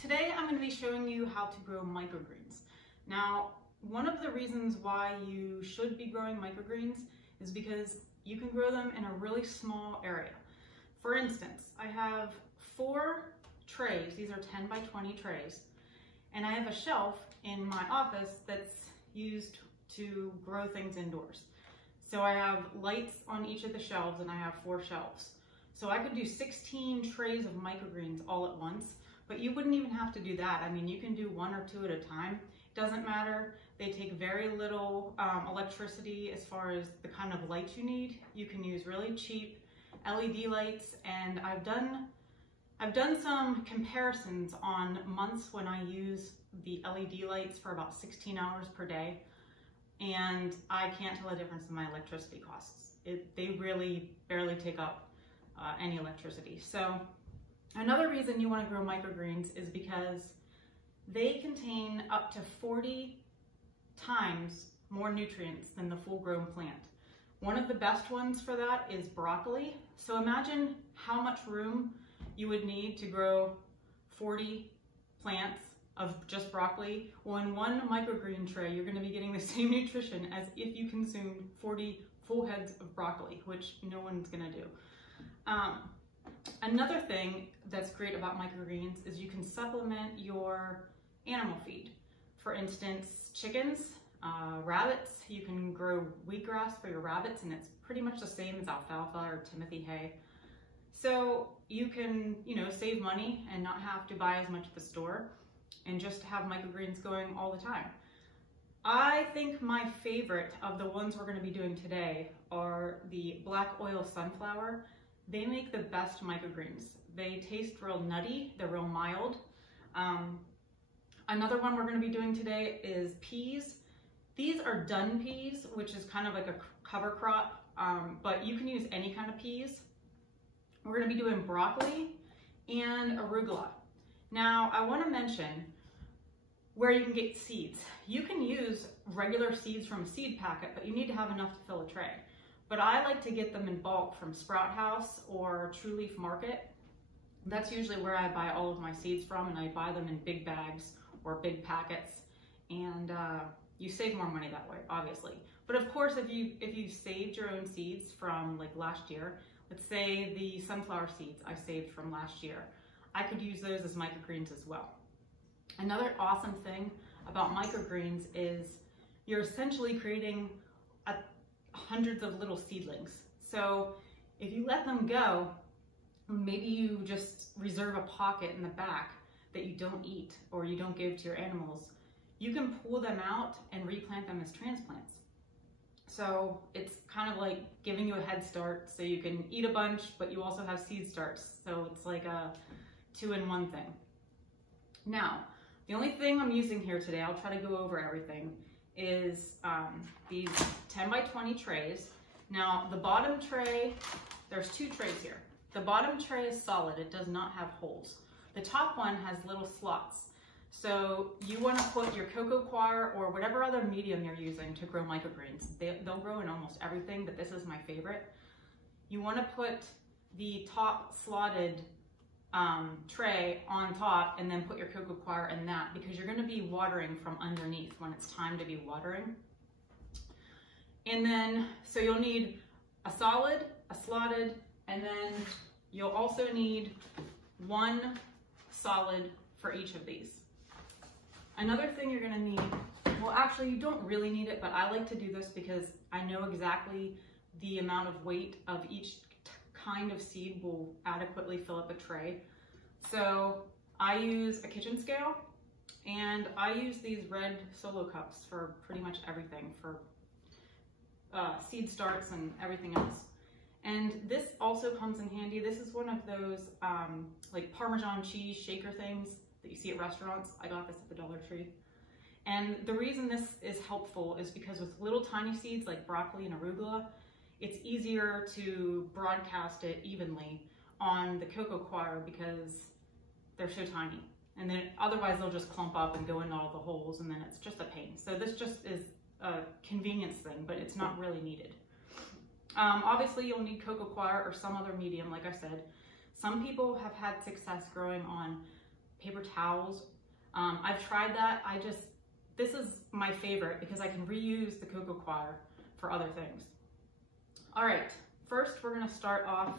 Today I'm going to be showing you how to grow microgreens. Now, one of the reasons why you should be growing microgreens is because you can grow them in a really small area. For instance, I have 4 trays, these are 10 by 20 trays, and I have a shelf in my office that's used to grow things indoors. So I have lights on each of the shelves and I have 4 shelves. So I could do 16 trays of microgreens all at once, but you wouldn't even have to do that. I mean, you can do 1 or 2 at a time. It doesn't matter. They take very little electricity as far as the kind of lights you need. You can use really cheap LED lights, and I've done some comparisons on months when I use the LED lights for about 16 hours per day, and I can't tell a difference in my electricity costs. They really barely take up any electricity. So another reason you want to grow microgreens is because they contain up to 40 times more nutrients than the full-grown plant. One of the best ones for that is broccoli. So imagine how much room you would need to grow 40 plants of just broccoli. Well, in 1 microgreen tray, you're going to be getting the same nutrition as if you consumed 40 full heads of broccoli, which no one's going to do. Another thing that's great about microgreens is you can supplement your animal feed. For instance, chickens, rabbits, you can grow wheatgrass for your rabbits, and it's pretty much the same as alfalfa or Timothy hay. So you can, save money and not have to buy as much at the store and just have microgreens going all the time. I think my favorite of the ones we're going to be doing today are the black oil sunflower. They make the best microgreens. They taste real nutty, they're real mild. Another one we're going to be doing today is peas. These are dun peas, which is kind of like a cover crop, but you can use any kind of peas. We're going to be doing broccoli and arugula. Now, I want to mention where you can get seeds. You can use regular seeds from a seed packet, but you need to have enough to fill a tray. But I like to get them in bulk from Sprout House or True Leaf Market. That's usually where I buy all of my seeds from, and I buy them in big bags or big packets, and you save more money that way, obviously. But of course, if you saved your own seeds from like last year, let's say the sunflower seeds I saved from last year, I could use those as microgreens as well. Another awesome thing about microgreens is you're essentially creating hundreds of little seedlings. So if you let them go, maybe you just reserve a pocket in the back that you don't eat or you don't give to your animals, you can pull them out and replant them as transplants. So it's kind of like giving you a head start, so you can eat a bunch, but you also have seed starts. So it's like a 2-in-1 thing. Now, the only thing I'm using here today, I'll try to go over everything, is these 10 by 20 trays. Now, the bottom tray, there's 2 trays here. The bottom tray is solid, it does not have holes. The top one has little slots. So you want to put your cocoa coir or whatever other medium you're using to grow microgreens. They'll grow in almost everything, but this is my favorite. You want to put the top slotted tray on top and then put your cocoa coir in that, because you're going to be watering from underneath when it's time to be watering. And then, so you'll need a solid, a slotted, and then you'll also need 1 solid for each of these. Another thing you're going to need, well, actually you don't really need it, but I like to do this because I know exactly the amount of weight of each kind of seed will adequately fill up a tray. So I use a kitchen scale, and I use these red solo cups for pretty much everything, for seed starts and everything else. And this also comes in handy. This is one of those like Parmesan cheese shaker things that you see at restaurants. I got this at the Dollar Tree. And the reason this is helpful is because with little tiny seeds like broccoli and arugula, it's easier to broadcast it evenly on the cocoa coir because they're so tiny. And then otherwise they'll just clump up and go in all the holes, and then it's just a pain. So this just is a convenience thing, but it's not really needed. Obviously you'll need cocoa coir or some other medium, like I said. Some people have had success growing on paper towels. I've tried that. This is my favorite because I can reuse the cocoa coir for other things. All right, first we're gonna start off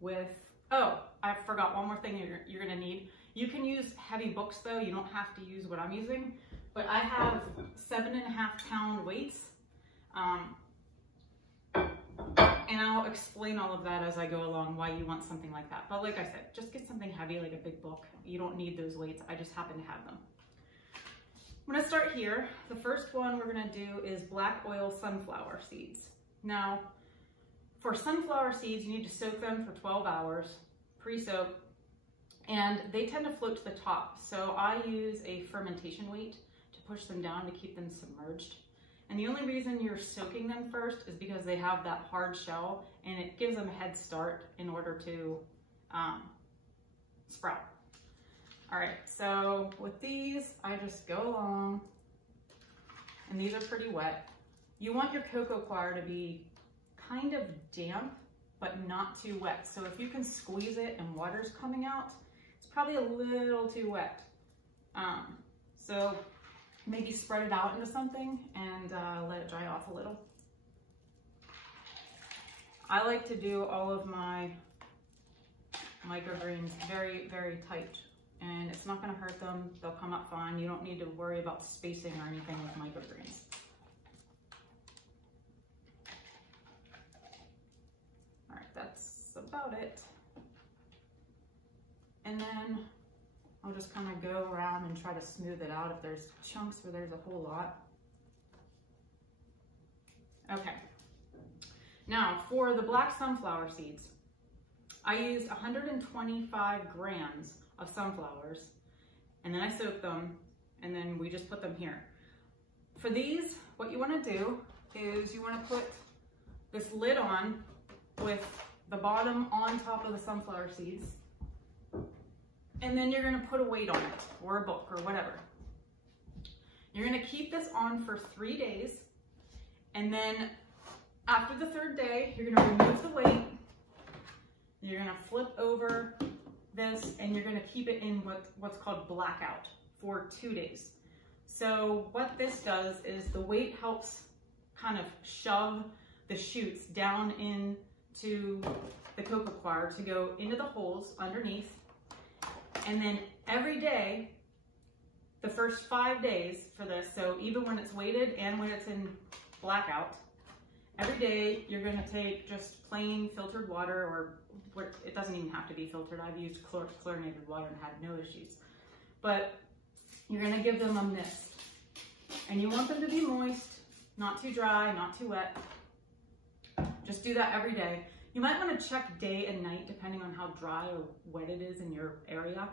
with, oh, I forgot one more thing you're gonna need. You can use heavy books though, you don't have to use what I'm using, but I have 7.5 pound weights. And I'll explain all of that as I go along, why you want something like that. But like I said, just get something heavy like a big book. You don't need those weights, I just happen to have them. I'm gonna start here. The first one we're gonna do is black oil sunflower seeds. Now, for sunflower seeds, you need to soak them for 12 hours, pre-soak, and they tend to float to the top. So I use a fermentation weight to push them down to keep them submerged. And the only reason you're soaking them first is because they have that hard shell and it gives them a head start in order to sprout. All right, so with these, I just go along, and these are pretty wet. You want your cocoa coir to be kind of damp, but not too wet. So if you can squeeze it and water's coming out, it's probably a little too wet. So maybe spread it out into something and let it dry off a little. I like to do all of my microgreens very, very tight, and it's not gonna hurt them. They'll come up fine. You don't need to worry about spacing or anything with microgreens. All right, that's about it. And then I'll just kind of go around and try to smooth it out if there's chunks where there's a whole lot. Okay. Now for the black sunflower seeds, I used 125 grams of sunflowers, and then I soaked them, and then we just put them here. For these, what you want to do is you want to put this lid on with the bottom on top of the sunflower seeds, and then you're going to put a weight on it, or a book, or whatever. You're going to keep this on for 3 days, and then after the 3rd day, you're going to remove the weight, you're going to flip over this, and you're going to keep it in what's called blackout for 2 days. So what this does is the weight helps kind of shove the shoots down into the cocoa coir to go into the holes underneath. And then every day, the first 5 days for this, so even when it's weighted and when it's in blackout, every day you're going to take just plain filtered water, or it doesn't even have to be filtered. I've used chlorinated water and had no issues. But you're going to give them a mist. And you want them to be moist, not too dry, not too wet. Just do that every day. You might want to check day and night depending on how dry or wet it is in your area.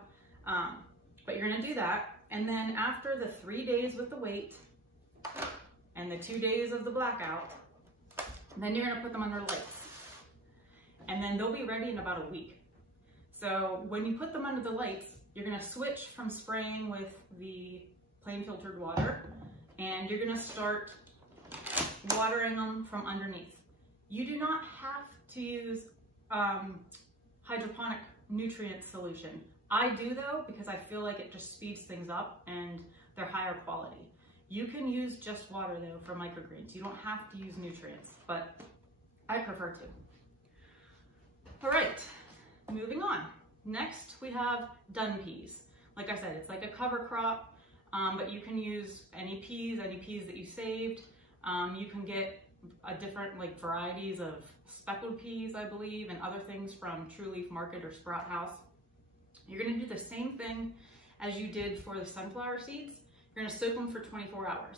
But you're going to do that. And then after the 3 days with the weight and the 2 days of the blackout, then you're going to put them under lights. And then they'll be ready in about a week. So when you put them under the lights, you're going to switch from spraying with the plain filtered water, and you're going to start watering them from underneath. You do not have to use hydroponic nutrient solution. I do though, because I feel like it just speeds things up and they're higher quality. You can use just water though for microgreens. You don't have to use nutrients, but I prefer to. All right, moving on. Next we have dun peas. Like I said, it's like a cover crop, but you can use any peas that you saved. You can get a different varieties of speckled peas, I believe, and other things from True Leaf Market or Sprout House. You're gonna do the same thing as you did for the sunflower seeds. You're gonna soak them for 24 hours.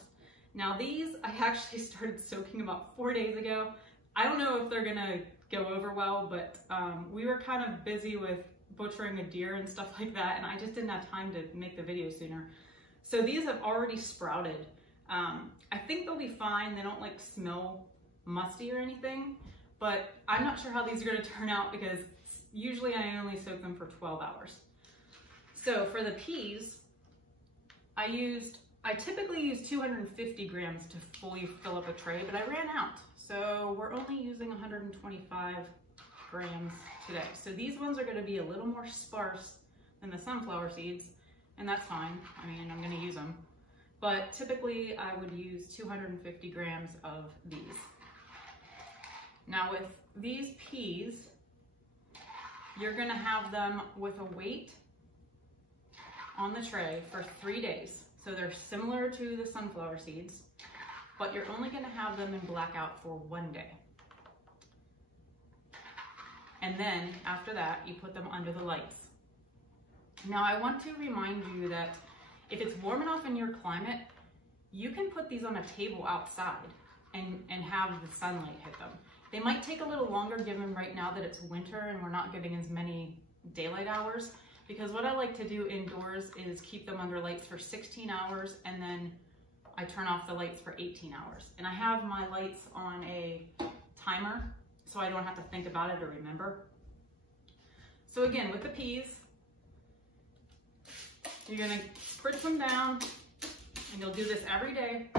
Now these, I actually started soaking about 4 days ago. I don't know if they're gonna go over well, but we were kind of busy with butchering a deer and stuff like that, and I just didn't have time to make the video sooner. So these have already sprouted. I think they'll be fine. They don't smell musty or anything, but I'm not sure how these are gonna turn out because usually I only soak them for 12 hours. So for the peas, I typically use 250 grams to fully fill up a tray, but I ran out. So we're only using 125 grams today. So these ones are gonna be a little more sparse than the sunflower seeds and that's fine. I mean, I'm gonna use them. But typically I would use 250 grams of these. Now with these peas, you're gonna have them with a weight on the tray for 3 days. So they're similar to the sunflower seeds, but you're only gonna have them in blackout for 1 day. And then after that, you put them under the lights. Now I want to remind you that if it's warm enough in your climate, you can put these on a table outside and have the sunlight hit them. They might take a little longer given right now that it's winter and we're not getting as many daylight hours, because what I like to do indoors is keep them under lights for 16 hours and then I turn off the lights for 18 hours. And I have my lights on a timer so I don't have to think about it or remember. So again, with the peas, you're gonna spritz them down, and you'll do this every day.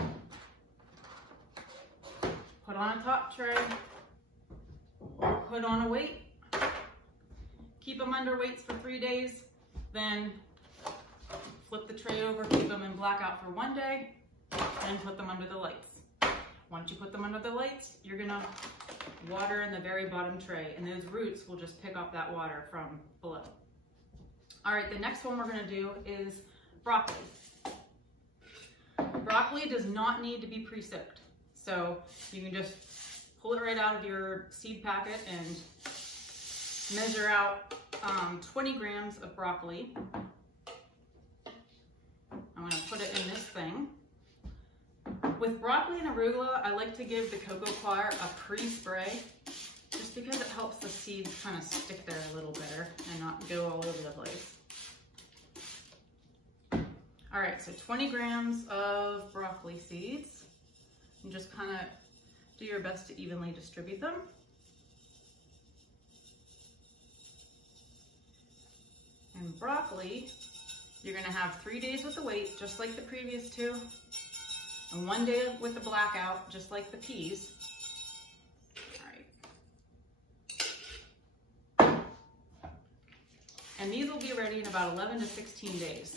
Put on a top tray, put on a weight, keep them under weights for 3 days, then flip the tray over, keep them in blackout for 1 day, and put them under the lights. Once you put them under the lights, you're gonna water in the very bottom tray, and those roots will just pick up that water from below. All right, the next one we're gonna do is broccoli. Broccoli does not need to be pre-soaked. So you can just pull it right out of your seed packet and measure out 20 grams of broccoli. I'm gonna put it in this thing. With broccoli and arugula, I like to give the cocoa coir a pre-spray just because it helps the seeds kind of stick there a little better and not go all over the place. All right, so 20 grams of broccoli seeds, and just kind of do your best to evenly distribute them. And broccoli, you're gonna have 3 days with the weight, just like the previous two, and 1 day with the blackout, just like the peas. All right. And these will be ready in about 11 to 16 days.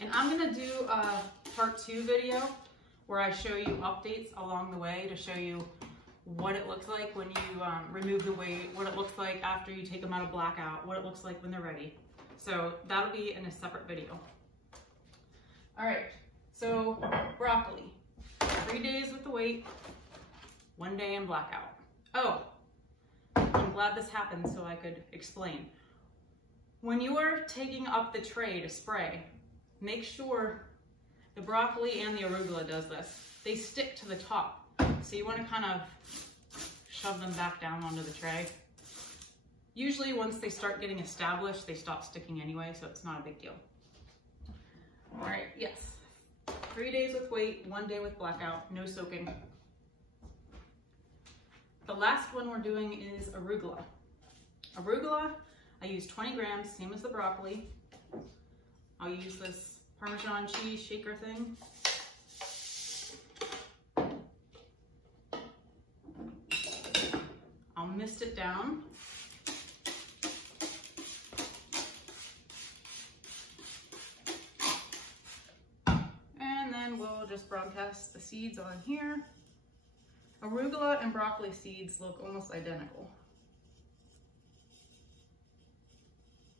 And I'm gonna do a part 2 video where I show you updates along the way to show you what it looks like when you remove the weight, what it looks like after you take them out of blackout, what it looks like when they're ready. So that'll be in a separate video. All right, so broccoli, 3 days with the weight, 1 day in blackout. Oh, I'm glad this happened so I could explain. When you are taking up the tray to spray, make sure the broccoli and the arugula does this. They stick to the top. So you want to kind of shove them back down onto the tray. Usually once they start getting established, they stop sticking anyway, so it's not a big deal. All right, yes. 3 days with weight, 1 day with blackout, no soaking. The last one we're doing is arugula. Arugula, I use 20 grams, same as the broccoli. I'll use this Parmesan cheese shaker thing. I'll mist it down. And then we'll just broadcast the seeds on here. Arugula and broccoli seeds look almost identical.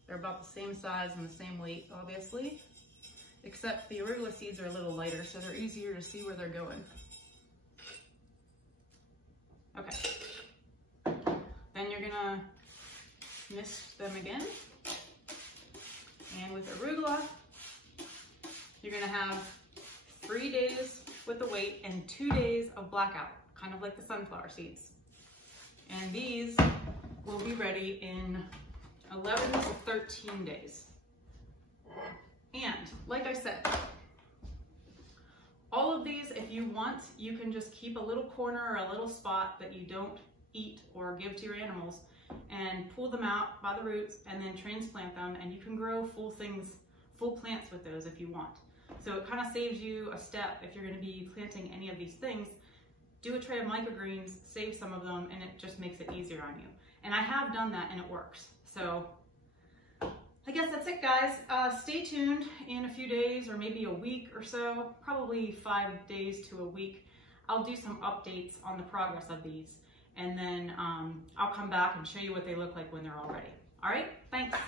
They're about the same size and the same weight, obviously, except the arugula seeds are a little lighter, so they're easier to see where they're going. Okay. Then you're gonna mist them again. And with arugula, you're gonna have 3 days with the weight and 2 days of blackout, kind of like the sunflower seeds. And these will be ready in 11 to 13 days. And like I said, all of these, if you want, you can just keep a little corner or a little spot that you don't eat or give to your animals and pull them out by the roots and then transplant them, and you can grow full plants with those if you want. So it kind of saves you a step if you're going to be planting any of these things. Do a tray of microgreens, save some of them, and it just makes it easier on you. And I have done that and it works. So I guess that's it, guys. Stay tuned in a few days or maybe a week or so, probably 5 days to a week. I'll do some updates on the progress of these, and then I'll come back and show you what they look like when they're all ready. All right, thanks.